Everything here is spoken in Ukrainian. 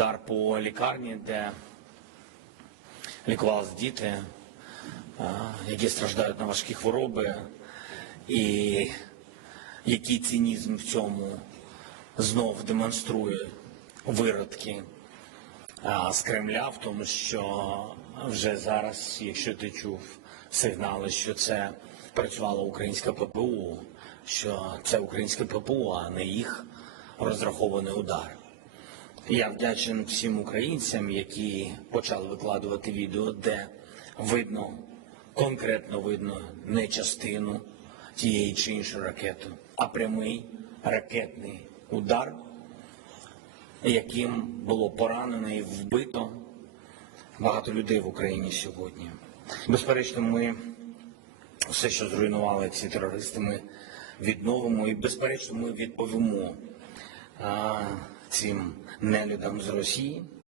удар по лікарні, де лікувалися діти, які страждають на важкі хвороби, і який цинізм в цьому знов демонструє виродки з Кремля, в тому, що вже зараз, якщо ти чув сигнали, що це працювало українське ППУ, що це українське ППУ, а не їх розрахований удар. Я вдячен всім українцям, які почали викладувати відео, де видно, конкретно видно не частину тієї чи іншої ракети, а прямий ракетний удар, яким було поранено і вбито багато людей в Україні сьогодні. Безперечно, ми все, що зруйнували ці терористи, ми відновимо і, безперечно, ми відповімо цим нелюдам з Росії.